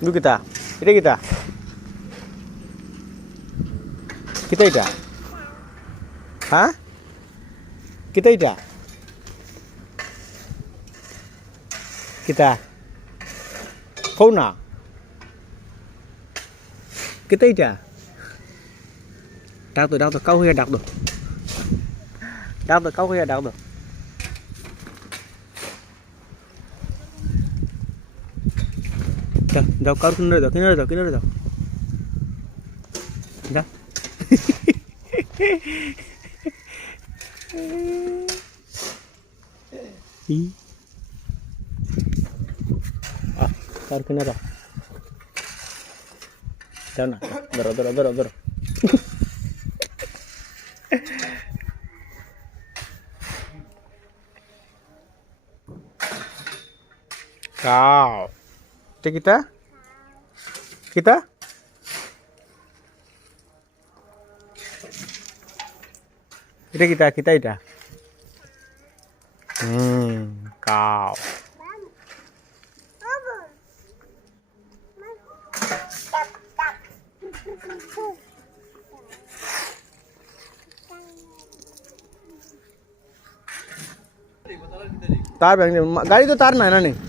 Itu kita. Itu kita. Kita itu. Hah? Kita itu. Kita. Kau na? Kita itu. Đọc được, câu kia đọc được. Đọc được, câu kia đọc được. Đâu câu cái nơi rồi. Đó. Câu cái nơi rồi. Đâu nào? Doro. Kau. Itu kita? Kita? Itu kita itu. Kau. तार गाड़ी तो तार ना है ना नहीं